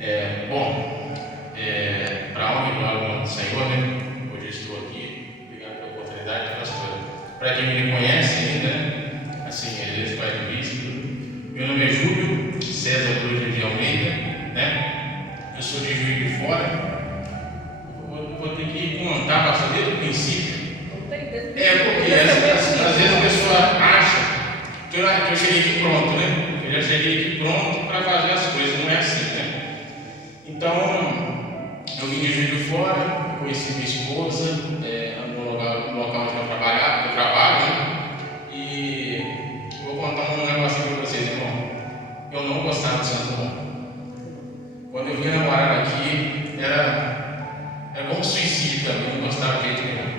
Para a honra e glória do Senhor, né? Hoje eu estou aqui, obrigado pela oportunidade, pastor. Para quem me conhece ainda, né? Assim, às vezes vai de vista. Meu nome é Júlio César Cruz de Almeida, né? Eu sou de Juiz de Fora. Vou ter que contar, pastor, desde o princípio. Porque às vezes a pessoa acha que eu cheguei aqui pronto, né? Eu já cheguei aqui pronto para fazer as coisas, não é assim, né? Então, eu vim de Juiz de Fora, conheci minha esposa no local onde eu trabalho, né? E vou contar um negócio para vocês, irmão. Eu não gostava de Santo Dumont. Quando eu vim namorar aqui, era como um suicídio também, eu não gostava de jeito nenhum.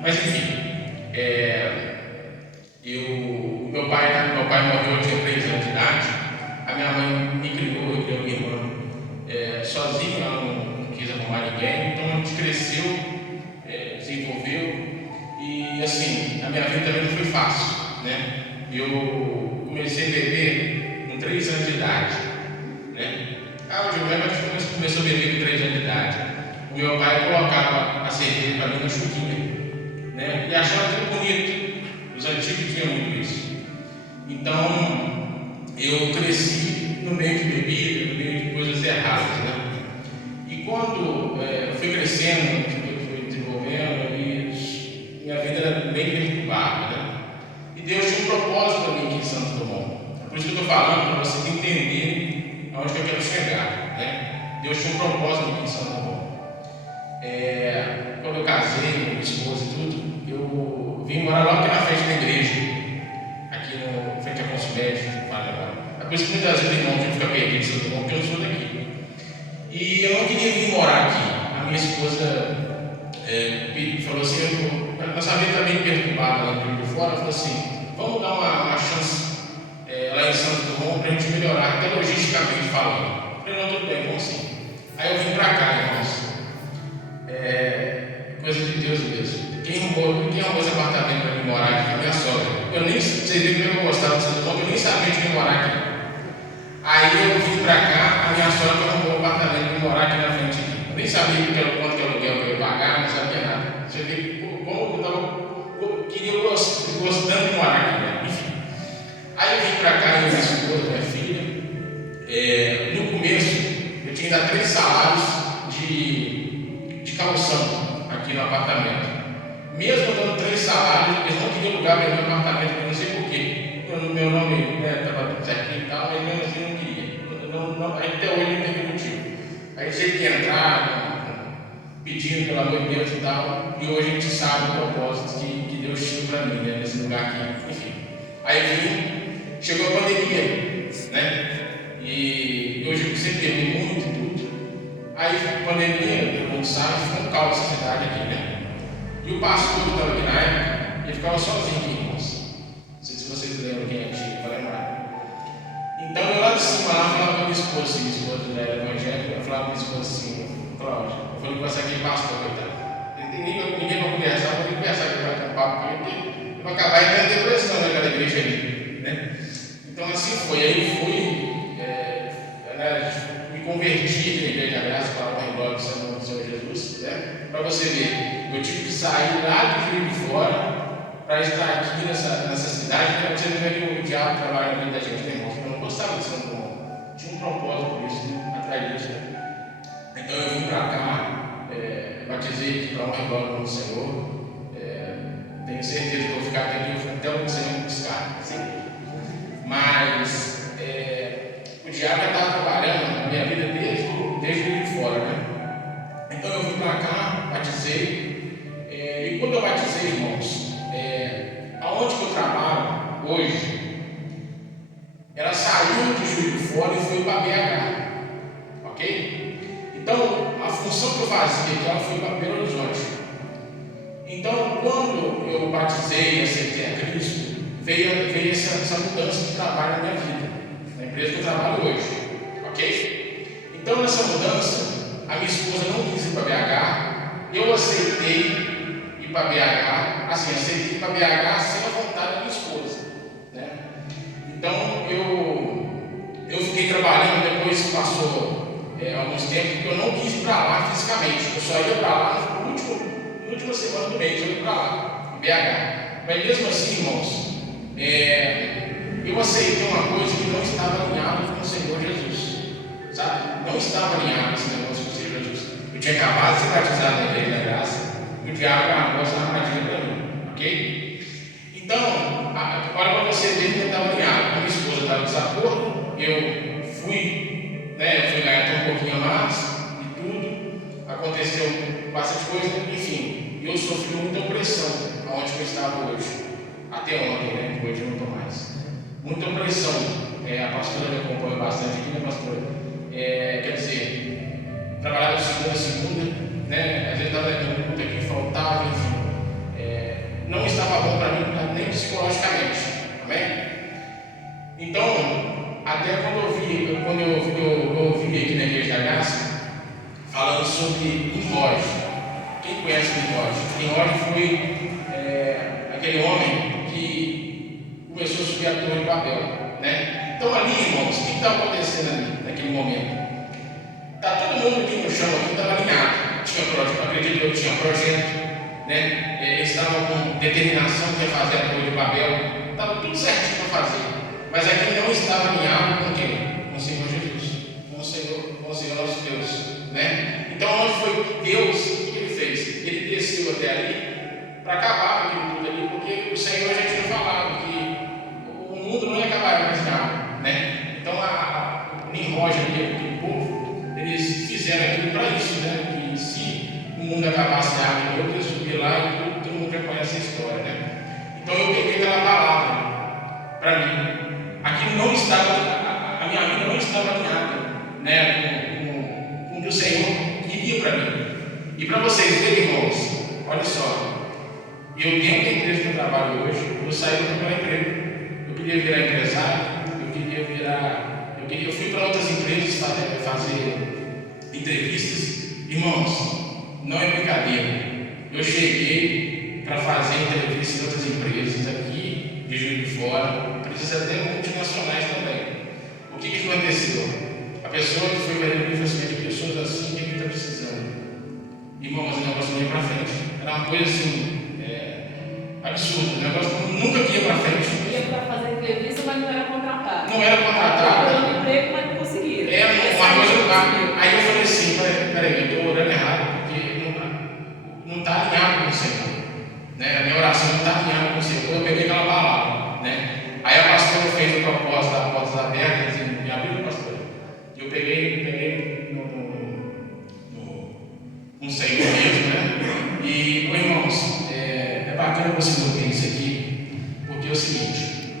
Mas enfim, meu pai morreu, eu tinha 3 anos de idade. A minha mãe me criou, eu criei minha irmã sozinho, ela não quis arrumar ninguém. Então a gente cresceu, desenvolveu, e assim, a minha vida também não foi fácil, né? Eu comecei a beber com 3 anos de idade, né? Eu lembro que a gente começou a beber com 3 anos de idade. O meu pai colocava a cerveja para mim na chuquinha, né? E achava tudo bonito. Os antigos tinham muito isso. Então, eu cresci no meio de bebida, no meio de coisas erradas, né? E quando eu fui crescendo, eu fui desenvolvendo, e minha vida era bem perturbada, né? E Deus tinha um propósito para mim aqui em Santo Dumont. Por isso que eu estou falando, para vocês entenderem aonde que eu quero chegar, né? Deus tinha um propósito aqui em Santo Dumont. Quando eu casei, com minha esposa e tudo, eu vim morar logo aqui na frente da igreja, aqui no frente à Consumete. É por isso que muitas vezes irmãos fica perdido em Santo Dumont, porque eu não sou daqui. E eu não queria vir morar aqui. A minha esposa falou assim, nossa vida está bem perturbada lá no Rio de Fora. Ela falou assim, vamos dar uma chance lá em Santo Dumont para a gente melhorar, até logisticamente falando. Eu falei, não, tudo bem, vamos sim. Aí eu vim para cá, irmãos. Coisa de Deus mesmo. Quem arrumou esse apartamento para mim morar aqui foi a minha sogra. Vocês viram que eu gostava de Santo Dumont, eu nem sabia de vir morar aqui. Aí eu vim para cá, a minha sogra arrumou um apartamento para morar aqui na frente. Eu nem sabia quanto que aluguel que eu ia pagar, não sabia nada. Você vê como eu queria gostando de morar aqui, né? Enfim. Aí eu vim para cá, eu e minha esposa, minha filha. No começo, eu tinha ainda 3 salários de calção aqui no apartamento. Mesmo dando 3 salários, eles não queriam alugar meu apartamento, eu não sei porquê. O meu nome estava tudo certinho e tal, mas mesmo assim não queria. Até hoje não teve motivo. Aí você que entrar pedindo pelo amor de Deus e tal, e hoje a gente sabe o propósito que Deus tinha para mim, né, nesse lugar aqui. Enfim. Aí chegou a pandemia, né? E hoje eu sempre bebi muito e tudo. Aí a pandemia, todo mundo sabe, ficou um caos essa cidade aqui, né? E o pastor que estava aqui na época, ele ficava sozinho aqui, irmãos. Não sei se vocês lembram quem é antigo, para lembrar. Então eu lá de cima, lá falava com a minha esposa, minha esposa já era evangélica, eu falava com a minha esposa assim, Cláudia, eu falei com essa aqui, pastor, coitado. Ninguém vai conversar, eu vou conversar que vai ter um papo com ele, eu vou acabar entrando em depressão naquela igreja ali, né? Então assim foi, aí eu fui, me converti na Igreja da Graça para a glória do Senhor Jesus, né? Para você ver, eu tive que sair lá de Juiz de Fora para estar aqui nessa cidade, para você ver que o diabo trabalha na vida da gente, né, irmão? Eu não gostava de Santo Dumont, tinha um propósito por isso, né? Atrás disso, né? Então eu vim para cá, batizei aqui para a glória do Senhor. Tenho certeza que vou ficar aqui até o Senhor me buscar, sim. Mas o diabo já estava trabalhando na minha vida desde de fora, né? Então eu vim para cá, batizei, e quando eu batizei, irmãos, aonde que eu trabalho hoje, ela saiu de Juiz de Fora e foi para BH, ok? Então a função que eu fazia aqui, ela foi para Belo Horizonte. Então quando eu batizei, aceitei a Cristo, veio essa mudança de trabalho na minha vida, na empresa que eu trabalho hoje, ok? Então nessa mudança, a minha esposa não quis ir para BH, eu aceitei ir para BH, aceitei ir para BH sem a vontade da minha esposa, né? Então eu fiquei trabalhando, depois passou alguns tempos, porque eu não quis ir para lá fisicamente. Eu só ia para lá na última semana do mês, eu ia para lá, em BH. Mas mesmo assim, irmãos, eu aceitei uma coisa que não estava alinhada com o Senhor Jesus, sabe? Não estava alinhado esse negócio com o Senhor Jesus. Eu tinha acabado de ser batizado na igreja da graça, e o diabo armou essa armadilha para mim, ok? Então, olha para você ver que eu estava alinhado. A minha esposa estava em desacordo, eu fui ganhar até um pouquinho mais, e tudo, aconteceu bastante coisa, enfim, eu sofri muita opressão aonde eu estava hoje, até ontem, né? Hoje eu não estou mais. Muita opressão, a pastora me acompanha bastante aqui, né, pastora? Quer dizer, trabalhava de segunda a segunda, né? Às vezes estava em luta que faltava, enfim. Não estava bom para mim, nem psicologicamente, amém? Então, até quando eu ouvi aqui na Igreja da Graça, falando sobre Nimrod. Quem conhece Nimrod? Nimrod foi aquele homem que começou a subir a Torre de Babel, né? Então ali, irmãos, o que está acontecendo ali, naquele momento? Está todo mundo aqui no chão, aqui estava alinhado. Acredito que eu tinha projeto, né? Eles estavam com determinação de fazer a Torre de Babel, estava tudo certinho para fazer, mas aqui não estava alinhado com quem? Com o Senhor Jesus, com o Senhor nosso Deus, né? Então, onde foi Deus, o que ele fez? Ele desceu até ali para acabar com aquilo tudo ali, porque o Senhor já tinha falado que o mundo não ia acabar mais nada, né? Então, o Nimrod ali, aquele povo, eles fizeram aquilo para isso, né? Que se o mundo acabasse de água, eu ia subir lá e todo mundo já conhece a história, né? Então eu peguei aquela palavra para mim. Aquilo não estava, a minha vida não estava alinhada, né? Com o que o Senhor queria para mim. E para vocês verem, irmãos, olha só, eu dentro da empresa que eu trabalho hoje, eu saí do meu emprego. Eu queria virar empresário, eu fui para outras empresas fazer entrevistas. Irmãos, não é brincadeira. Eu cheguei para fazer entrevistas em outras empresas aqui, de Juiz de Fora, empresas até multinacionais também. O que aconteceu? A pessoa que foi ver o investimento de pessoas assim, que está precisando. Irmãos, o negócio não ia para frente. Era uma coisa assim, absurda. O negócio nunca ia para frente. Ia para fazer entrevista, mas não era contratado. Não era contratado. Era um emprego, mas não conseguia. Uma coisa. Aí eu falei assim: peraí, eu estou orando errado, porque não está alinhado com o Senhor, né? A minha oração não está alinhada com o Senhor. Eu peguei aquela palavra, né? Aí a pastora fez o propósito das portas abertas e me abriu, pastora. Eu peguei no Senhor mesmo, né? E, irmãos, é bacana você ouvir isso aqui, porque é o seguinte: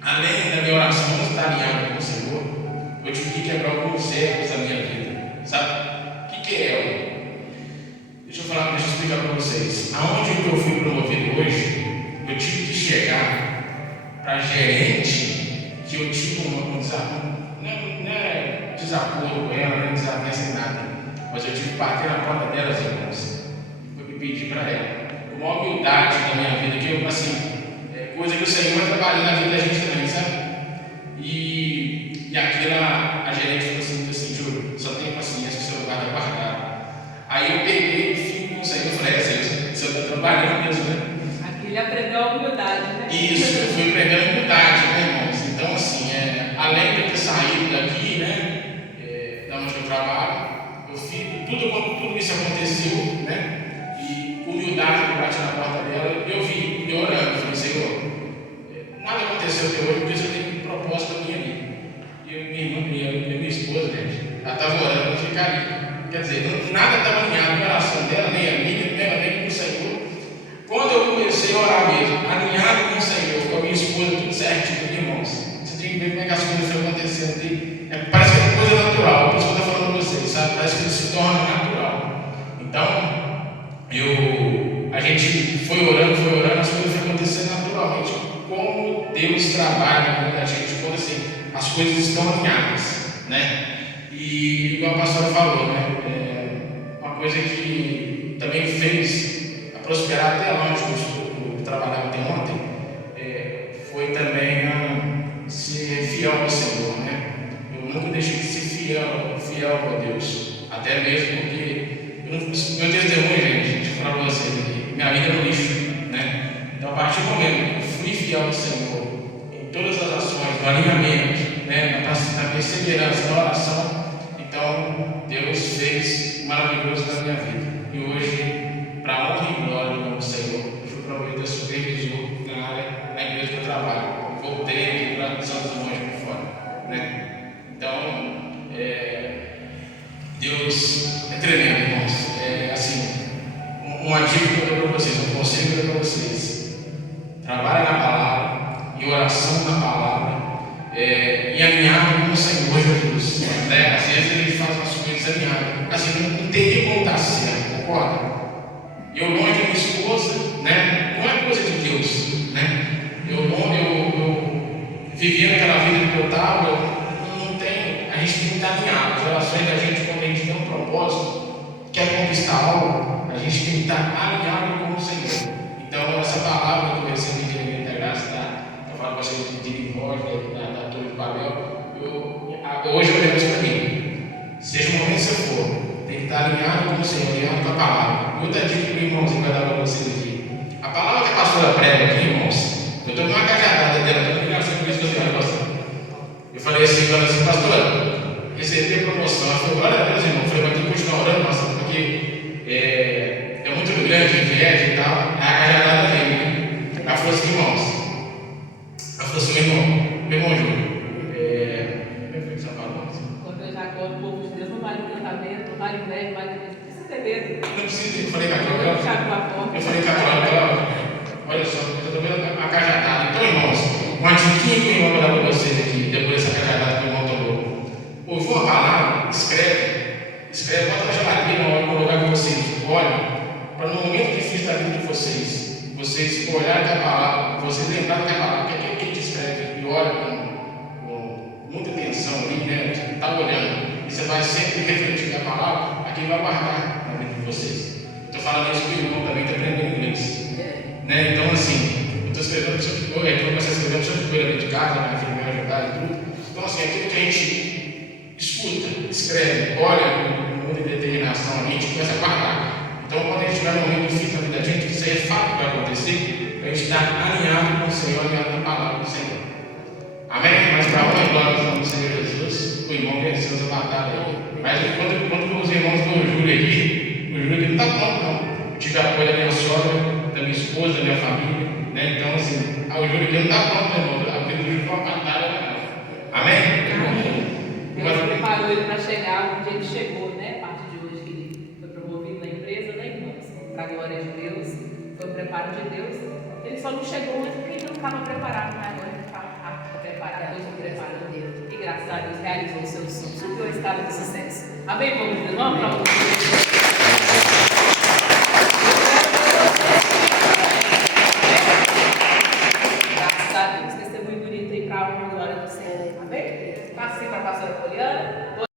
além da minha oração não estar alinhada com o Senhor, eu tive que quebrar alguns erros da minha vida, sabe? O que é? Deixa eu explicar para vocês. Aonde eu fui promovido hoje, eu tive que chegar para gerente que eu tive um desacordo, não é desacordo com ela, não é desavença em nada, mas eu tive que bater na porta delas, irmãos. Eu me pedi para ela, com maior humildade na minha vida, que eu, assim, coisa que o Senhor vai trabalhando na vida da gente também, sabe? E aquela, a gerente falou assim, Júlio, só tenha paciência que o seu lugar vai guardar. Aí eu peguei e fui com o Senhor e falei, o Senhor está trabalhando mesmo, né? Aqui ele aprendeu a humildade, né? Isso, eu fui aprendendo a humildade, né, irmãos? Então, assim, além de eu ter saído daqui, né, da onde eu trabalho, eu fiz, tudo isso aconteceu, né? E com humildade eu bati na porta dela, eu vi, eu orando, falei, Senhor, nada aconteceu até hoje, porque eu tenho um propósito minha ali. E minha esposa, né, ela estava orando, eu fiquei ali. Quer dizer, nada estava alinhado com a oração dela, nem a minha, nem com o Senhor. Quando eu comecei a orar mesmo, alinhado com o Senhor, com a minha esposa, tudo certinho, irmãos, você tem que ver como é que as coisas estão acontecendo ali. Parece que é coisa natural, por isso que eu estou falando para vocês, sabe? Parece que isso se torna natural. Então, a gente foi orando, as coisas foram acontecendo naturalmente. Como Deus trabalha com a gente, quando assim, as coisas estão alinhadas, né? E igual a pastora falou, né? Uma coisa que também fez a prosperar até lá onde eu trabalhava até ontem, foi também ser fiel ao Senhor, né? Eu nunca deixei de ser fiel fiel a Deus. Até mesmo porque meu testemunho, gente, para vocês aqui, minha vida é no lixo, né? Então, a partir do momento que eu fui fiel ao Senhor, em todas as ações, no alinhamento, né? na perseverança, na oração, então Deus fez maravilhoso na minha vida. E hoje, para a honra e glória do nome do Senhor, eu fui promovido a supervisor na igreja que eu trabalho. Voltei aqui para a Santos Monte por fora, né? Então, Deus é tremendo, irmãos. Assim, uma dica que eu dou para vocês, um conselho que eu dou para vocês: trabalhe na palavra, em oração na palavra, e alinhado com o Senhor Jesus, né? Às vezes ele faz umas coisas alinhadas, assim, não teria como estar certo, concorda? Eu longe de minha esposa, né? Não é coisa de Deus, né? Eu vivia naquela vida que eu estava, a gente tem que estar alinhado. As relações da gente, quando a gente tem um propósito, quer conquistar algo, a gente tem que estar alinhado com o Senhor. Então, essa palavra que eu recebi de Elemento da Graça, eu falo para vocês de Nicole, da Torre do Babel, hoje eu lembro isso para mim. Seja o momento que você for, tem que estar alinhado com o Senhor, alinhado com a palavra. Outra dica que o irmãozinho vai dar para vocês aqui: a palavra que a pastora prega aqui, irmãos, eu estou numa cajadada dela, estou ligação por isso que eu tenho negócio. Eu falei assim, pastora, recebi a promoção. Ela falou: glória a Deus, irmão. Eu falei: mas tem que continuar orando, nossa, porque é muito grande, inveja e tal. Aí a cajadada veio, né? Ela falou assim: irmãos, meu irmão Júlio, como é que foi que você falou? Quando eu já conto o povo de Deus, não vale encantamento, não vale inveja, não vale medo. Precisa ter medo. Não precisa, eu falei com a Cláudia. Olha só, eu estou vendo a cajadada. Então, irmãos, uma diquinha que o irmão vai dar para vocês aqui, depois dessa cajadada que o irmão tomou. Ouviu uma palavra? Escreve, bota na geladeira, na hora que eu colocar com vocês. Olha, para no momento difícil da vida de vocês olharem que a palavra, vocês lembrarem que a palavra, que é quem te escreve, e olha com muita atenção ali, né? Você está olhando, e você vai sempre refletir a palavra, aqui vai guardar na vida de vocês. Estou falando isso porque o irmão também está aprendendo inglês. Né? Então, assim, eu estou escrevendo, eu comecei a escrever sobre primeira de casa, minha filha me ajudar e tudo. Então, assim, aquilo que a gente escuta, escreve, olha com muita determinação, a gente começa a guardar. Então, quando a gente tiver um momento difícil na vida da gente, isso aí é fato que vai acontecer, a gente está alinhado com o Senhor, alinhado na palavra do Senhor. Amém? Mas para honra e glória do nome do Senhor Jesus, o irmão venceu essa batalha aí. Mas quando os irmãos do Júlio aqui, o Júlio não está pronto, não. Eu tive apoio da minha sogra, da minha esposa, da minha família, né? Então, assim, o Júlio não está pronto, meu irmão. A vida do Júlio foi uma batalha, né? Amém? Deus preparou ele para chegar onde ele chegou, né? A partir de hoje que ele foi promovido na empresa, né, irmãos? Para a glória de Deus, foi um preparo de Deus. Ele só não chegou antes porque ele não estava preparado, mas agora ele está preparado. Deus o preparou. E graças a Deus realizou o seu sonho. Subiu a escada de sucesso. Amém, povo de Deus? Vamos para o Graças a Deus. Testemunho bonito aí para a honra e glória do Senhor. Amém? Passa assim para a pastora Poliana.